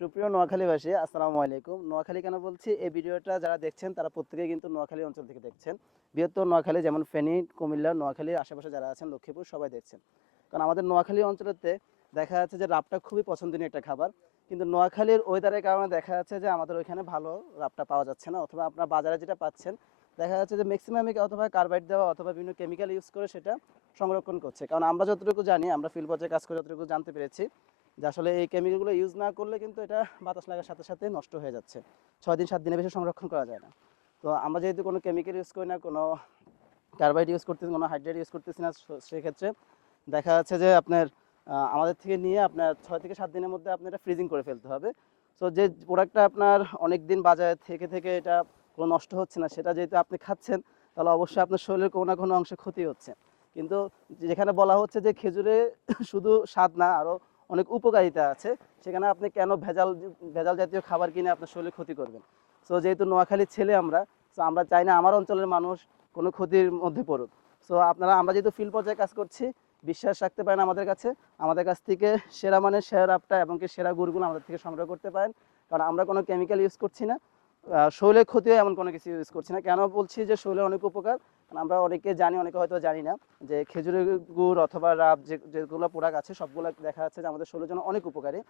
সুপ্রিয় নোয়াখালীবাসী, আসসালামু আলাইকুম। নোয়াখালী কেন বলছি, এই ভিডিওটা যারা দেখছেন তারা প্রত্যেকেই কিন্তু নোয়াখালী অঞ্চল থেকে দেখছেন। বৃহত্তর নোয়াখালী যেমন ফেনী, কুমিল্লা, নোয়াখালীর আশেপাশে যারা আছেন, লক্ষ্মীপুর, সবাই দেখছেন। কারণ আমাদের নোয়াখালী অঞ্চলেতে দেখা যাচ্ছে যে রাবটা খুবই পছন্দনীয় একটা খাবার। কিন্তু নোয়াখালীর ওয়েদারের কারণে দেখা যাচ্ছে যে আমাদের ওইখানে ভালো রাবটা পাওয়া যাচ্ছে না, অথবা আপনার বাজারে যেটা পাচ্ছেন দেখা যাচ্ছে যে ম্যাক্সিমামই অথবা কার্বাইড দেওয়া অথবা বিভিন্ন কেমিক্যাল ইউজ করে সেটা সংরক্ষণ করছে। কারণ আমরা যতটুকু জানি, আমরা ফিল্ড পর্যায়ে কাজ করে যতটুকু জানতে পেরেছি যে আসলে এই কেমিক্যালগুলো ইউজ না করলে কিন্তু এটা বাতাস লাগার সাথে সাথে নষ্ট হয়ে যাচ্ছে। 6 দিন 7 দিনের বেশি সংরক্ষণ করা যায় না। তো আমরা যেহেতু কোনো কেমিক্যাল ইউজ করি না, কোনো কার্বাইড ইউজ করতেছি, কোনো হাইড্রেট ইউজ করতেছি না, সেক্ষেত্রে দেখা যাচ্ছে যে আপনার আমাদের থেকে নিয়ে আপনার 6 থেকে 7 দিনের মধ্যে আপনি এটা ফ্রিজিং করে ফেলতে হবে। তো যে প্রোডাক্টটা আপনার অনেক দিন বাজারে থেকে থেকে এটা কোনো নষ্ট হচ্ছে না, সেটা যেহেতু আপনি খাচ্ছেন, তাহলে অবশ্যই আপনার শরীরের কোনো না কোনো অংশে ক্ষতি হচ্ছে। কিন্তু যেখানে বলা হচ্ছে যে খেজুরে শুধু স্বাদ না, আরও অনেক উপকারিতা আছে, সেখানে আপনি কেন ভেজাল ভেজাল জাতীয় খাবার কিনে আপনার শরীরে ক্ষতি করবেন? সো যেহেতু নোয়াখালীর ছেলে আমরা, সো আমরা চাই না আমার অঞ্চলের মানুষ কোনো ক্ষতির মধ্যে পড়ুক। সো আমরা যেহেতু ফিল্ড পর্যায়ে কাজ করছি, বিশ্বাস রাখতে পারেন আমাদের কাছ থেকে সেরা মানের সেরা রাবটা এবং কি সেরা গুড়গুলো আমাদের থেকে সংগ্রহ করতে পারেন। কারণ আমরা কোনো কেমিক্যাল ইউজ করছি না, শরীরের ক্ষতি হয় এমন কোনো কিছু ইউজ করছি না। কেন বলছি যে শরীরের অনেক উপকার? কারণ আমরা অনেকে জানি, অনেকে হয়তো জানি না যে খেজুরের গুড় অথবা রাব যেগুলো প্রোডাক্ট আছে সবগুলো দেখা যাচ্ছে যে আমাদের শরীরের জন্য অনেক উপকারী।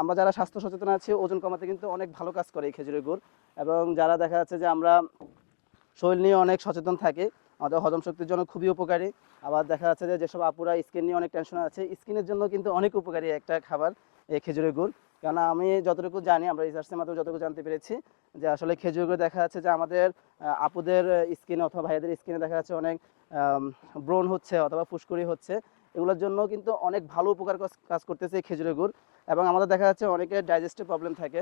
আমরা যারা স্বাস্থ্য সচেতন আছি, ওজন কমাতে কিন্তু অনেক ভালো কাজ করে এই খেজুরের গুড়। এবং যারা দেখা যাচ্ছে যে আমরা শরীর নিয়ে অনেক সচেতন থাকি, আমাদের হজম শক্তির জন্য খুবই উপকারী। আবার দেখা যাচ্ছে যে যেসব আপুরা স্কিন নিয়ে অনেক টেনশন আছে, স্কিনের জন্য কিন্তু অনেক উপকারী একটা খাবার এই খেজুরের গুড়। কারণ আমি যতটুকু জানি, আমরা রিসার্চের মাধ্যমে যতটুকু জানতে পেরেছি যে আসলে খেজুর গুড় দেখা যাচ্ছে যে আমাদের আপুদের স্কিনে অথবা ভাইয়াদের স্কিনে দেখা যাচ্ছে অনেক ব্রণ হচ্ছে অথবা ফুসকুড়ি হচ্ছে, এগুলোর জন্য কিন্তু অনেক ভালো উপকার কাজ করতেছে এই খেজুরের গুড়। এবং আমাদের দেখা যাচ্ছে অনেকের ডাইজেস্টিভ প্রবলেম থাকে,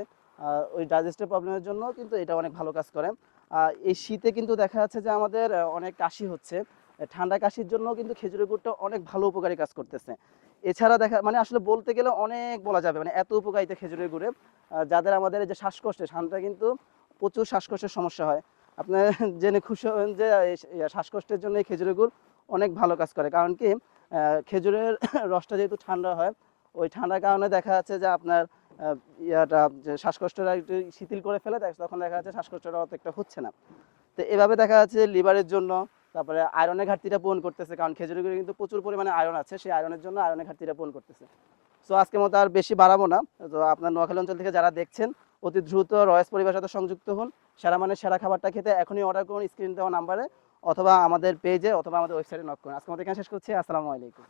ওই ডাইজেস্টিভ প্রবলেমের জন্য কিন্তু এটা অনেক ভালো কাজ করে। এই শীতে কিন্তু দেখা যাচ্ছে যে আমাদের অনেক কাশি হচ্ছে, ঠান্ডা কাশির জন্য কিন্তু খেজুরের গুড়টা অনেক ভালো উপকারী কাজ করতেছে। এছাড়া দেখা মানে আসলে বলতে গেলে অনেক বলা যাবে, মানে এত উপকারিতা খেজুরের গুড়ে। যাদের আমাদের এই যে শ্বাসকষ্টে ঠান্ডা কিন্তু প্রচুর শ্বাসকষ্টের সমস্যা হয়, আপনি জেনে খুশি হবেন যে শ্বাসকষ্টের জন্য এই খেজুরের গুড় অনেক ভালো কাজ করে। কারণ কি খেজুরের রসটা যেহেতু ঠান্ডা হয়, ওই ঠান্ডার কারণে দেখা যাচ্ছে যে আপনার ইয়াটা যে শ্বাসকষ্টটা একটু শিথিল করে ফেলে, তখন দেখা যাচ্ছে শ্বাসকষ্টটা অত একটা হচ্ছে না। তো এভাবে দেখা যাচ্ছে লিভারের জন্য, তারপরে আয়রনের ঘাটতিটা পূরণ করতেছে। কারণ খেজুরের গুড়ে কিন্তু প্রচুর পরিমাণে আয়রন আছে, সেই আয়রনের জন্য আয়রনের ঘাটতিটা পূরণ করতেছে। সো আজকের মতো আর বেশি বাড়াবো না। তো আপনার নোয়াখালী অঞ্চল থেকে যারা দেখছেন, অতি দ্রুত রয়েস পরিবারের সাথে সংযুক্ত হন। সেরা মানের সেরা খাবারটা খেতে এখনই অর্ডার করুন স্ক্রিন দেওয়া নাম্বারে, অথবা আমাদের পেজে, অথবা আমাদের ওয়েবসাইটে নক করুন। আজকের মতো এখানে শেষ করছি। আসসালামু আলাইকুম।